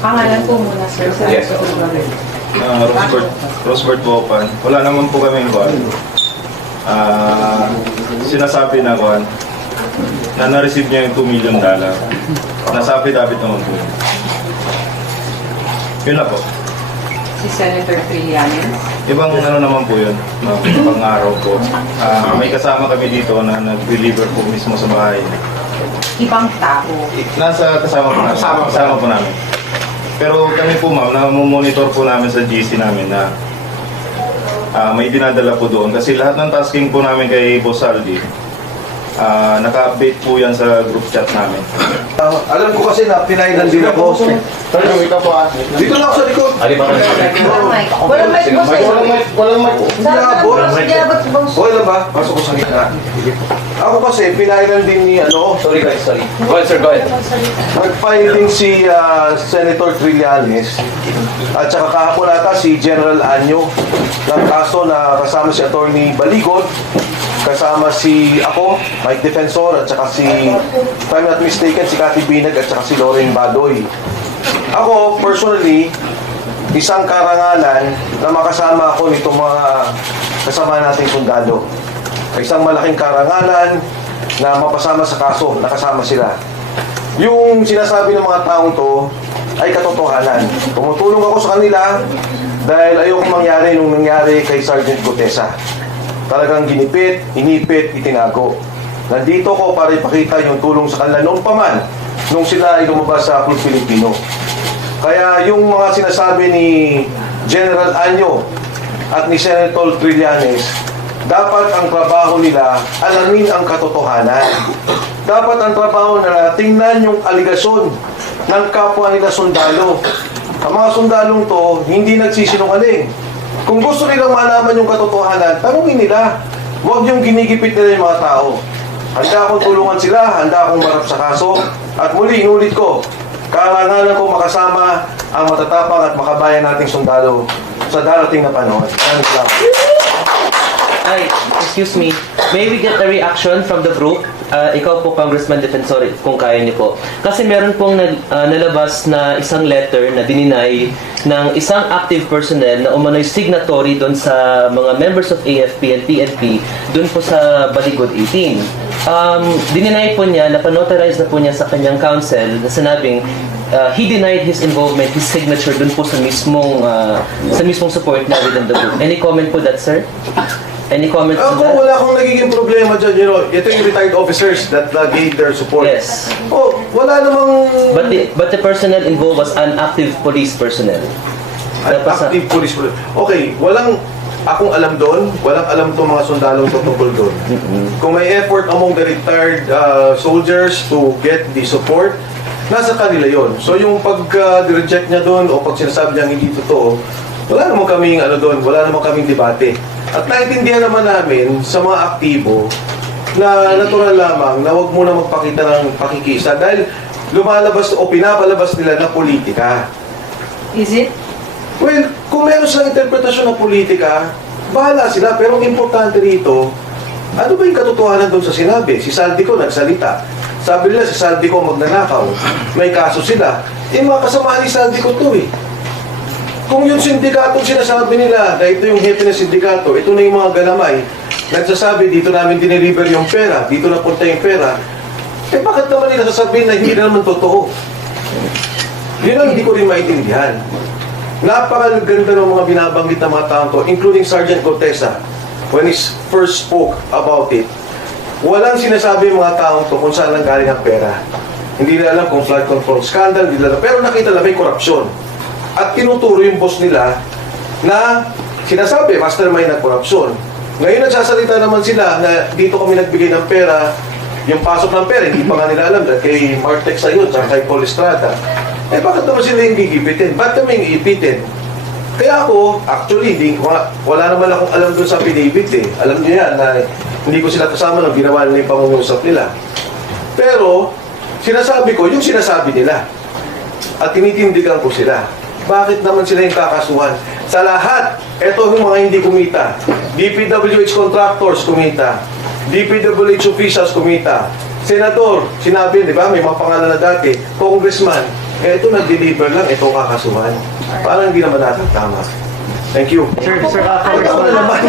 Pangalan po muna, sir. Yes. Rosbert Bopan. Wala naman po kami kuhan. Sinasabi na kuhan na na-receive niya yung $2 million. Nasa affidavit naman po. Yun na po. Si Senator Trillanes. Ibang ano naman po yun, pang-araw po. May kasama kami dito na nag-deliver po mismo sa bahay. Ibang tao. Nasa kasama po namin. Pero kami po ma'am, namomonitor po namin sa GC namin na may dinadala po doon. Kasi lahat ng tasking po namin kay Boss Aldi, naka-update po yan sa group chat namin. Alam ko kasi na pinailan din ako. Dito lang ako sa likod. Walang mic. Walang mic, boss. Walang mic. Okay lang ba? Pasok ko sa gitna. Ako kasi pinailan din ni Sorry guys, sorry. Go ahead, sir, go ahead. nag-file din si Senator Trillanes at saka kahapon ata si General Anyo ng kaso na kasama si Attorney Baligot, kasama si ako, Mike Defensor, at saka si, if I'm not mistaken, si Cathy Binag at saka si Lauren Badoy. Ako, personally, isang karangalan na makasama ako nitong mga kasama nating sundalo. Isang malaking karangalan na mapasama sa kaso, nakasama sila. Yung sinasabi ng mga taong to ay katotohanan. Tumutulong ako sa kanila dahil ayoko mangyari nung nangyari kay Sergeant Gutesa. Talagang ginipit, inipit, itinago. Nandito ko para ipakita yung tulong sa kanila noon pa man nung sila ay lumabas sa Club Filipino. Kaya yung mga sinasabi ni General Anyo at ni Senator Trillanes, dapat ang trabaho nila alamin ang katotohanan. Dapat ang trabaho nila tingnan yung aligasyon ng kapwa nila sundalo. Ang mga sundalong to hindi nagsisinungaling. Kung gusto nilang malaman yung katotohanan, tanungin nila. Huwag yung ginigipit nila yung mga tao. Handa akong tulungan sila, handa akong marap sa kaso. At muli, inulit ko, karangalan ko makasama ang matatapang at makabayan nating sundalo sa darating na panahon. Maraming salamat. Ay, excuse me. May we get a reaction from the group? Ikaw po, Congressman Defensor, kung kaya niyo po. Kasi meron pong nalabas na isang letter na dininay ng isang active personnel na umano'y signatory doon sa mga members of AFP and PNP doon po sa Baligod 18. Dininay po niya, napanotarize na po niya sa kanyang counsel na sinabing he denied his involvement, his signature doon po sa mismong support na within the group. Any comment po that, sir? Any comments on Ako, that? wala akong nagiging problema dyan. You know, ito yung retired officers that gave their support. Yes. Oh, wala namang But the personnel involved was an active police personnel. active police. Okay, walang akong alam doon. Walang alam itong mga sundalong tutungkol doon. Kung may effort among the retired soldiers to get the support, nasa kanila yon. So yung pag-reject niya doon o pag sinasabi niya hindi totoo, wala naman kaming doon, wala naman kaming debate. At naintindihan naman namin sa mga aktibo na natural lamang na huwag muna magpakita ng pakikisa dahil lumalabas o pinapalabas nila na politika. Is it? Well, kung meron silang interpretasyon ng politika, bahala sila. Pero ang importante rito, ano ba yung katotohanan doon sa sinabi? Si Saldico nagsalita. Sabi nila si Saldico magnanakaw. May kaso sila. Mga kasamahan ni Saldico to eh. Kung yung sindikatong sinasabi nila na ito yung hepe ng sindikato, ito na yung mga galamay, nagsasabi dito namin dineliver yung pera, dito napunta yung pera, bakit naman nila sasabihin na hindi na naman totoo? Yun ang hindi ko rin maintindihan. Napakaganda ng mga binabanggit ng mga tao to, including Sergeant Cortesa, when he first spoke about it. Walang sinasabi yung mga taong to kung saan lang galing ang pera. Hindi nila alam kung flood control scandal, hindi nila alam, pero nakita na may korupsyon. At tinuturo yung boss nila na sinasabi, mastermind ng korupsyon. Ngayon nagsasalita naman sila na dito kami nagbigay ng pera, yung pasok ng pera, hindi pa nga nila alam dahil kay Martex ayun, at kay Paul Estrada. Bakit naman sila hindi gipitin? Ba't kami yung ipitin? Kaya ako, actually, wala naman akong alam doon sa affidavit eh. Alam niyo yan na hindi ko sila kasama nung ginawa nila yung pangungusap nila. Pero, sinasabi ko, yung sinasabi nila. At tinitindigan ko sila. Bakit naman sila yung kakasuhan? Sa lahat, eto yung mga hindi kumita. DPWH contractors kumita. DPWH officials kumita. Senador, sinabi, di ba, may mga pangalan na dati, congressman, Eh, ito nag-deliver lang, ito kakasuhan. Parang hindi naman natin tama. Thank you. Sir, Ito Congressman. naman.